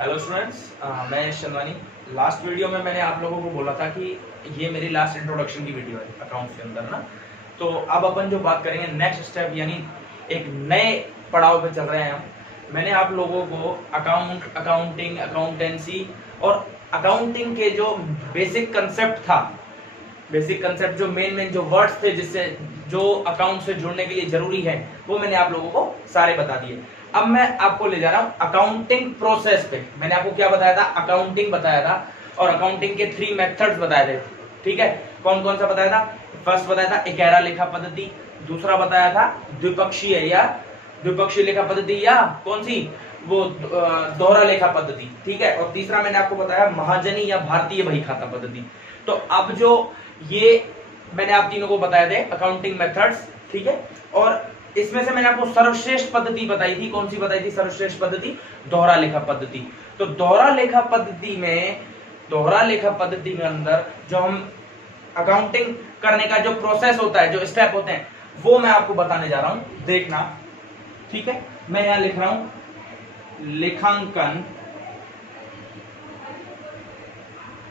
Hello students, मैं शनवानी। Last video में मैंने आप लोगों को बोला था कि ये मेरी लास्ट इंट्रोडक्शन की वीडियो है अकाउंट्स के अंदर ना। तो अब अपन जो बात करेंगे नेक्स्ट स्टेप, यानी एक नए पड़ाव पे चल रहे हैं हम। मैंने आप लोगों को अकाउंटिंग, अकाउंटेंसी और अकाउंटिंग के जो बेसिक कंसेप्ट था, बेसिक कंसेप्ट जो मेन जो वर्ड्स थे जिससे जो अकाउंट से जुड़ने के लिए जरूरी है, वो मैंने आप लोगों को सारे बता दिए। अब मैं आपको ले जा रहा हूं अकाउंटिंग प्रोसेस पे। मैंने आपको क्या बताया था? अकाउंटिंग बताया था और अकाउंटिंग के 3 मेथड्स बताए थे। ठीक है, कौन कौन सा बताया था? फर्स्ट बताया था इकेरा लेखा पद्धति, दूसरा बताया था द्विपक्षीय लेखा पद्धति, या कौन सी वो दोहरा लेखा पद्धति। ठीक है, और तीसरा मैंने आपको बताया महाजनी या भारतीय बही खाता पद्धति। तो अब जो ये मैंने आप तीनों को बताए थे अकाउंटिंग मेथड्स, ठीक है, और इसमें से मैंने आपको सर्वश्रेष्ठ पद्धति बताई थी। कौन सी बताई थी सर्वश्रेष्ठ पद्धति? दोहरा लेखा पद्धति। तो दोहरा लेखा पद्धति में अंदर जो हम अकाउंटिंग करने का जो प्रोसेस होता है, जो स्टेप होते हैं, वो मैं आपको बताने जा रहा हूं, देखना। ठीक है, मैं यहां लिख रहा हूं लेखांकन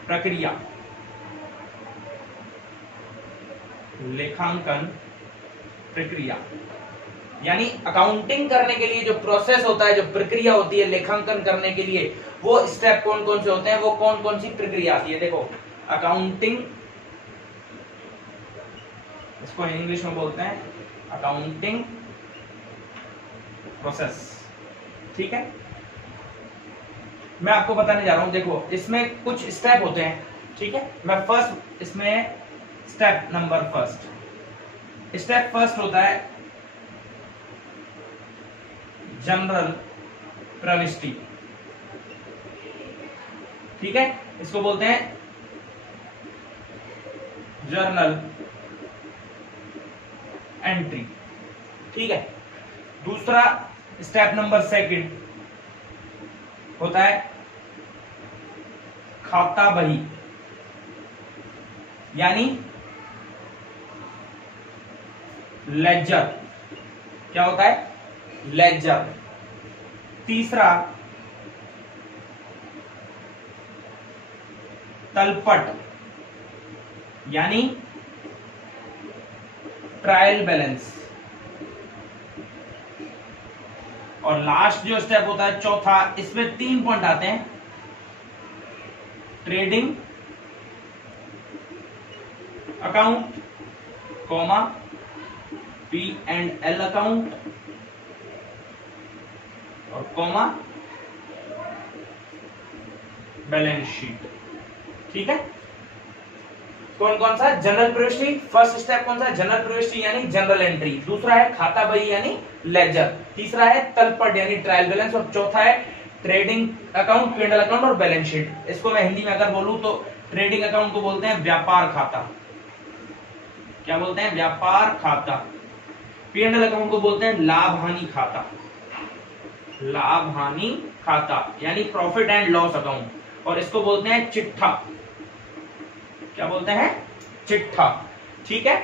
प्रक्रिया। लेखांकन प्रक्रिया यानी अकाउंटिंग करने के लिए जो प्रोसेस होता है, जो प्रक्रिया होती है लेखांकन करने के लिए, वो स्टेप कौन कौन से होते हैं, वो कौन कौन सी प्रक्रिया आती है। देखो, अकाउंटिंग, इसको इंग्लिश में बोलते हैं अकाउंटिंग प्रोसेस। ठीक है, मैं आपको बताने जा रहा हूं। देखो, इसमें कुछ स्टेप होते हैं। ठीक है, मैं फर्स्ट इसमें स्टेप फर्स्ट होता है जनरल प्रविष्टि। ठीक है, इसको बोलते हैं जर्नल एंट्री। ठीक है, दूसरा स्टेप नंबर सेकंड होता है खाता बही, यानी लेजर। क्या होता है? लेजर। तीसरा तलपट, यानी ट्रायल बैलेंस। और लास्ट जो स्टेप होता है चौथा, इसमें 3 पॉइंट आते हैं, trading account, comma P&L account, और कॉमा बैलेंस शीट। ठीक है, कौन कौन सा? जनरल प्रविष्टि, फर्स्ट स्टेप कौन सा? जनरल प्रविष्टि यानी जनरल एंट्री। दूसरा है खाता बही यानी लेजर। तीसरा है तलपट यानी ट्रायल बैलेंस, और चौथा है ट्रेडिंग अकाउंट, P&L अकाउंट और बैलेंस शीट। इसको मैं हिंदी में अगर बोलूं तो ट्रेडिंग अकाउंट को बोलते हैं व्यापार खाता। क्या बोलते हैं? व्यापार खाता। P&L अकाउंट को बोलते हैं लाभ हानि खाता। लाभ हानि खाता यानी प्रॉफिट एंड लॉस अकाउंट, और इसको बोलते हैं चिट्ठा। क्या बोलते हैं? चिट्ठा। ठीक है,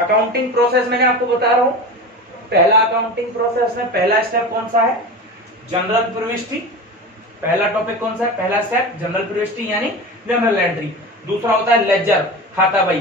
अकाउंटिंग प्रोसेस मैंने आपको बता रहा हूं। पहला अकाउंटिंग प्रोसेस में पहला स्टेप कौन सा है? जनरल प्रविष्टि। पहला टॉपिक कौन सा है? पहला स्टेप जनरल प्रविष्टि यानी जनरल एंट्री। दूसरा होता है लेजर, खाता बही।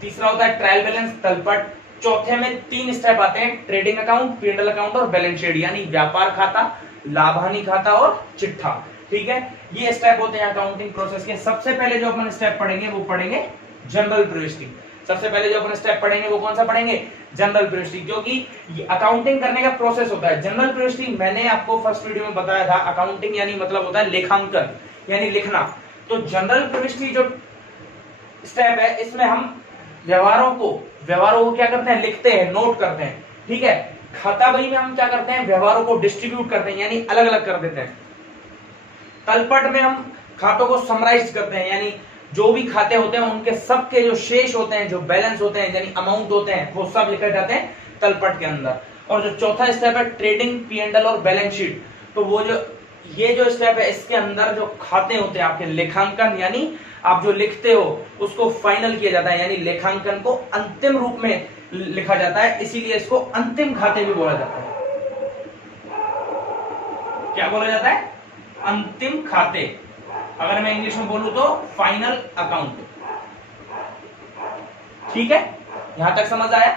तीसरा होता है ट्रायल बैलेंस, तलपट। चौथे में 3 स्टेप आते हैं, ट्रेडिंग अकाउंट, P&L अकाउंट और बैलेंस शीट, यानी व्यापार खाता, लाभ हानि खाता और चिट्ठा। ठीक है, ये स्टेप होते हैं अकाउंटिंग प्रोसेस के। सबसे पहले जो अपन स्टेप पढ़ेंगे वो पढ़ेंगे जनरल प्रविष्टि। सबसे पहले जो अपन स्टेप पढ़ेंगे वो कौन सा पढ़ेंगे? जनरल प्रविष्टि, क्योंकि अकाउंटिंग करने का प्रोसेस होता है। जनरल प्रविष्टि मैंने आपको फर्स्ट वीडियो में बताया था, अकाउंटिंग यानी मतलब होता है लेखांकन यानी लिखना। तो जनरल प्रविष्टि जो स्टेप है, इसमें हम व्यवहारों को क्या करते हैं? लिखते हैं, नोट करते हैं। ठीक है, खाता बही में हम क्या करते हैं? व्यवहारों को डिस्ट्रीब्यूट करते हैं, यानी अलग अलग कर देते हैं। तलपट में हम खातों को समराइज करते हैं, यानी जो भी खाते होते हैं उनके सबके जो शेष होते हैं, जो बैलेंस होते हैं, यानी अमाउंट होते हैं, वो सब लिखे जाते हैं तलपट के अंदर। और जो चौथा स्टेप है ट्रेडिंग, P&L और बैलेंस शीट, तो वो ये जो स्टेप है, इसके अंदर जो खाते होते हैं आपके लेखांकन, यानी आप जो लिखते हो उसको फाइनल किया जाता है, यानी लेखांकन को अंतिम रूप में लिखा जाता है, इसीलिए इसको अंतिम खाते भी बोला जाता है। क्या बोला जाता है? अंतिम खाते, अगर मैं इंग्लिश में बोलूं तो फाइनल अकाउंट। ठीक है, यहां तक समझ आया।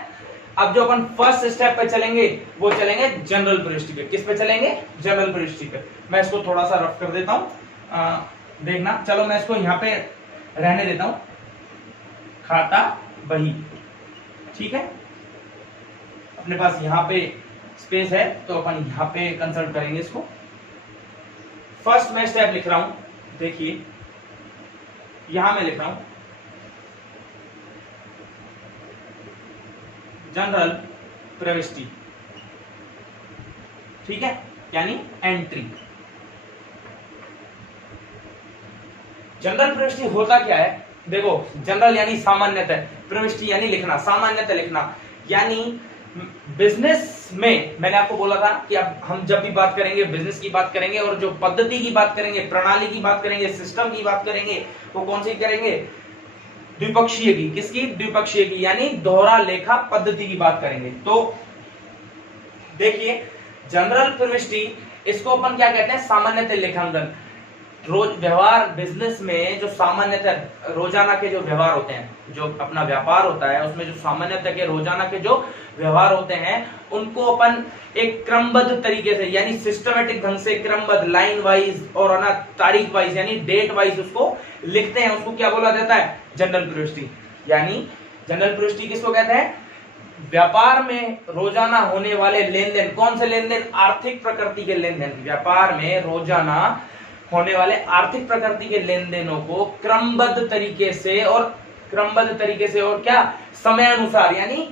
अब जो अपन फर्स्ट स्टेप पे चलेंगे वो चलेंगे जनरल प्रविष्टि पे। किस पे चलेंगे? जनरल प्रविष्टि पे। मैं इसको थोड़ा सा रफ कर देता हूं, देखना। चलो मैं इसको यहां पे रहने देता हूं, खाता बही। ठीक है, अपने पास यहां पे स्पेस है तो अपन यहां पे कंसल्ट करेंगे इसको। फर्स्ट मैं स्टेप लिख रहा हूं, देखिए यहां मैं लिख रहा हूं जनरल प्रविष्टि। ठीक है, यानी एंट्री। जनरल प्रविष्टि होता क्या है? देखो, जनरल यानी सामान्यतः, प्रविष्टि यानी लिखना, सामान्यतः लिखना। यानी बिजनेस में मैंने आपको बोला था कि अब हम जब भी बात करेंगे, बिजनेस की बात करेंगे और जो पद्धति की बात करेंगे, प्रणाली की बात करेंगे, सिस्टम की बात करेंगे, वो कौन सी करेंगे? द्विपक्षीय की। किसकी? द्विपक्षीय की, यानी दोहरा लेखा पद्धति की बात करेंगे। तो देखिए, जनरल प्रविष्टि, इसको अपन क्या कहते हैं? सामान्यतः लेखांकन। रोज व्यवहार, बिजनेस में जो सामान्यतः रोजाना के जो व्यवहार होते हैं, जो अपना व्यापार होता है उसमें जो सामान्यतः के रोजाना के जो व्यवहार होते हैं, उनको अपन एक क्रमबद्ध तरीके से, यानी सिस्टमेटिक ढंग से, क्रमबद्ध, लाइन वाइज और ना तारीख वाइज, यानी डेट वाइज उसको लिखते हैं। उसको क्या बोला जाता है? जनरल प्रविष्टि। यानी जनरल प्रविष्टि किसको कहते हैं? व्यापार में रोजाना होने वाले लेन देन। कौन से लेन देन? आर्थिक प्रकृति के लेन देन। व्यापार में रोजाना होने वाले आर्थिक प्रकृति के लेन देनों को क्रमबद्ध तरीके से और क्या? समयानुसार, यानी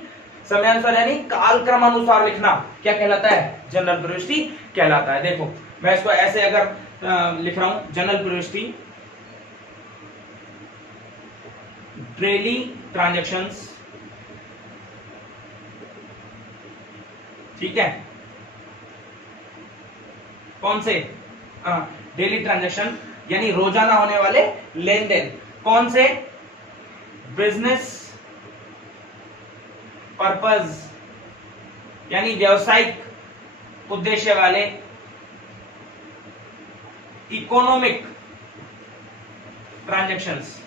समयानुसार यानी कालक्रम अनुसार लिखना क्या कहलाता है? जनरल प्रविष्टि कहलाता है। देखो, मैं इसको ऐसे अगर लिख रहा हूं, जनरल प्रविष्टि डेली ट्रांजैक्शंस। ठीक है, कौन से? डेली ट्रांजैक्शन, यानी रोजाना होने वाले लेन देन। कौन से? बिजनेस पर्पस, यानी व्यवसायिक उद्देश्य वाले। इकोनॉमिक ट्रांजैक्शंस,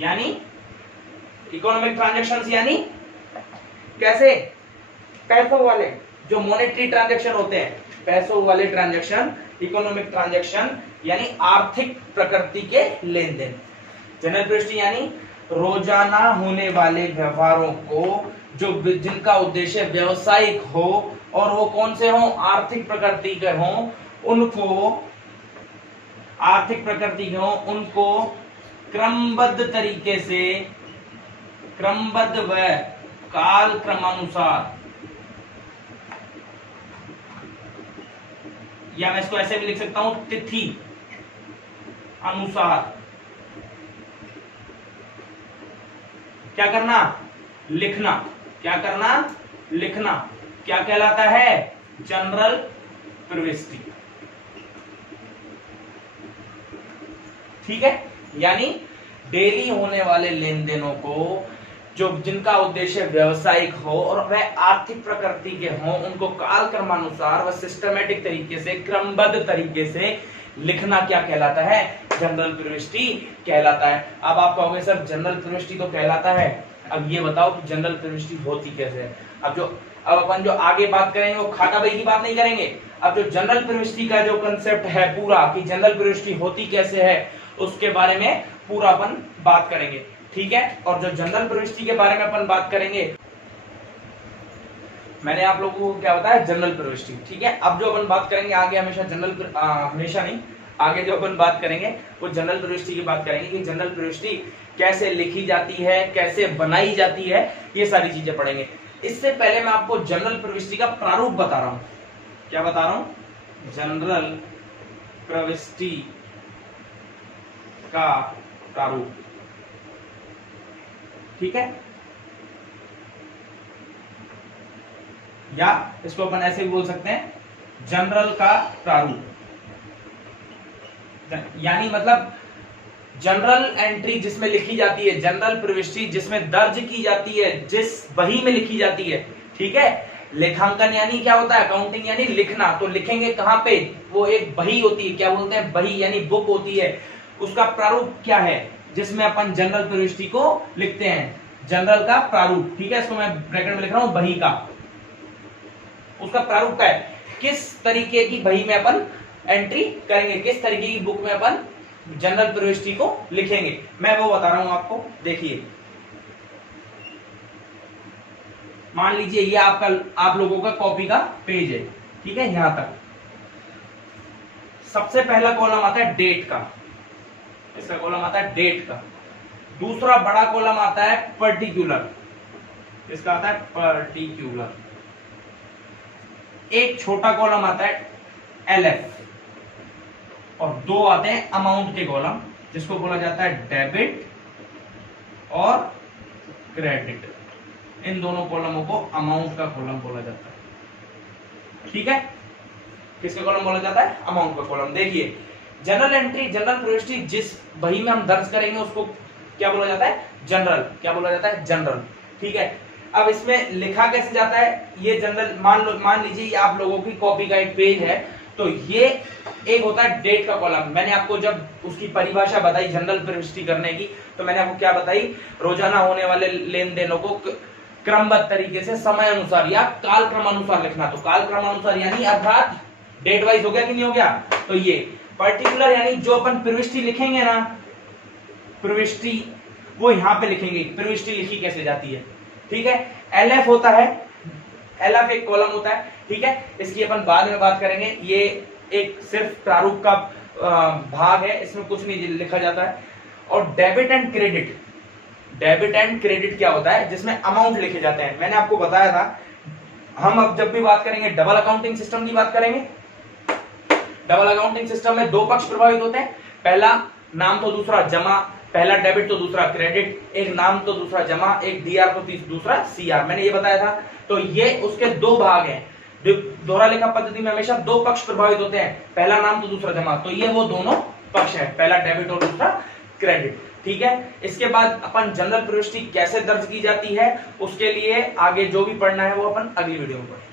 यानी इकोनॉमिक ट्रांजैक्शंस यानी कैसे? पैसों वाले, जो मॉनेटरी ट्रांजैक्शन होते हैं, पैसों वाले ट्रांजैक्शन, इकोनॉमिक ट्रांजैक्शन, यानी आर्थिक प्रकृति के लेन देन। जनरल प्रविष्टि यानी रोजाना होने वाले व्यवहारों को जो जिनका उद्देश्य व्यवसायिक हो और वो कौन से हो? आर्थिक प्रकृति के हो, उनको आर्थिक प्रकृति के हो, उनको क्रमबद्ध तरीके से, क्रमबद्ध व काल क्रमानुसार, या मैं इसको ऐसे भी लिख सकता हूं, तिथि अनुसार क्या करना? लिखना। क्या करना? लिखना। क्या कहलाता है? जनरल प्रविष्टि। ठीक है, यानी डेली होने वाले लेन देनों को जो जिनका उद्देश्य व्यवसायिक हो और वह आर्थिक प्रकृति के हो, उनको कालक्रमानुसार व सिस्टमेटिक तरीके से, क्रमबद्ध तरीके से लिखना क्या कहलाता है? जनरल प्रविष्टि कहलाता है। अब आप कहोगे सर जनरल प्रविष्टि तो कहलाता है, अब ये बताओ कि जनरल प्रविष्टि होती कैसे है? अब अपन जो आगे बात करेंगे वो खाता बही की बात नहीं करेंगे। अब जो जनरल प्रविष्टि का जो कंसेप्ट है पूरा, कि जनरल प्रविष्टि होती कैसे है, उसके बारे में पूरा अपन बात करेंगे। ठीक है, और जो जनरल प्रविष्टि के बारे में अपन बात करेंगे, मैंने आप लोगों को क्या बताया? जनरल प्रविष्टि। ठीक है, अब जो अपन बात करेंगे आगे, हमेशा नहीं, आगे जो अपन बात करेंगे वो जनरल प्रविष्टि की बात करेंगे कि जनरल प्रविष्टि कैसे लिखी जाती है, कैसे बनाई जाती है, ये सारी चीजें पढ़ेंगे। इससे पहले मैं आपको जनरल प्रविष्टि का प्रारूप बता रहा हूं। क्या बता रहा हूं? जनरल प्रविष्टि का प्रारूप। ठीक है, या इसको अपन ऐसे भी बोल सकते हैं, जनरल का प्रारूप। यानी मतलब जनरल एंट्री जिसमें लिखी जाती है, जनरल प्रविष्टि जिसमें दर्ज की जाती है, जिस बही में लिखी जाती है। ठीक है, लेखांकन यानी क्या होता है, अकाउंटिंग यानी लिखना, तो लिखेंगे कहाँ पे, वो एक बही होती है, क्या बोलते हैं, बही यानी बुक होती है, उसका प्रारूप क्या है जिसमें अपन जनरल प्रविष्टि को लिखते हैं, जनरल का प्रारूप, ठीक है, इसको मैं ब्रैकेट में लिख रहा हूं, बही का, उसका प्रारूप क्या है, किस तरीके की बही में अपन एंट्री करेंगे, किस तरीके की बुक में अपन जनरल प्रविष्टि को लिखेंगे, मैं वो बता रहा हूं आपको। देखिए मान लीजिए ये आप लोगों का कॉपी का पेज है, ठीक है, यहां तक सबसे पहला कॉलम आता है डेट का, इसका कॉलम आता है डेट का, दूसरा बड़ा कॉलम आता है पर्टिकुलर, इसका आता है पर्टिकुलर, एक छोटा कॉलम आता है एलएफ, और दो आते हैं अमाउंट के कॉलम, जिसको बोला जाता है डेबिट और क्रेडिट, इन दोनों कॉलमों को अमाउंट का कॉलम बोला जाता है, ठीक है, किसका कॉलम बोला जाता है, अमाउंट का कॉलम। देखिए जनरल एंट्री, जनरल प्रविष्टि जिस बही में हम दर्ज करेंगे उसको क्या बोला जाता है, जनरल, क्या बोला जाता है, जनरल, ठीक है। अब इसमें लिखा कैसे जाता है, ये जनरल, मान लीजिए ये आप लोगों की कॉपी का एक पेज है, तो ये एक होता है डेट का कॉलम, मैंने आपको जब उसकी परिभाषा बताई जनरल प्रविष्टि करने की, तो मैंने आपको क्या बताई, रोजाना होने वाले लेन देनों को क्रमबद्ध तरीके से समय अनुसार या काल क्रमानुसार लिखना, तो काल क्रमानुसार यानी अर्थात डेट वाइज हो गया कि नहीं हो गया। तो ये पर्टिकुलर यानी जो अपन प्रविष्टि लिखेंगे ना, प्रविष्टि वो यहां पे लिखेंगे, प्रविष्टि लिखी कैसे जाती है, ठीक है। एलएफ होता है, एलएफ एक कॉलम होता है, ठीक है, इसकी अपन बाद में बात करेंगे, ये एक सिर्फ प्रारूप का भाग है, इसमें कुछ नहीं लिखा जाता है। और debit and credit, debit and credit क्या होता है, जिसमें अमाउंट लिखे जाते हैं, मैंने आपको बताया था, हम अब जब भी बात करेंगे डबल अकाउंटिंग सिस्टम की बात करेंगे, डबल अकाउंटिंग सिस्टम में दो पक्ष प्रभावित होते हैं, पहला नाम तो दूसरा जमा, पहला डेबिट तो दूसरा क्रेडिट, एक नाम तो दूसरा जमा, एक डीआर तो दूसरा सीआर, मैंने ये बताया था। तो ये उसके दो भाग हैं, दोहरा लेखा पद्धति में हमेशा दो पक्ष प्रभावित होते हैं, पहला नाम तो दूसरा जमा, तो ये वो दोनों पक्ष है, पहला डेबिट और दूसरा क्रेडिट, ठीक है। इसके बाद अपन जनरल प्रविष्टि कैसे दर्ज की जाती है, उसके लिए आगे जो भी पढ़ना है वो अपन अगली वीडियो में पढ़ेंगे।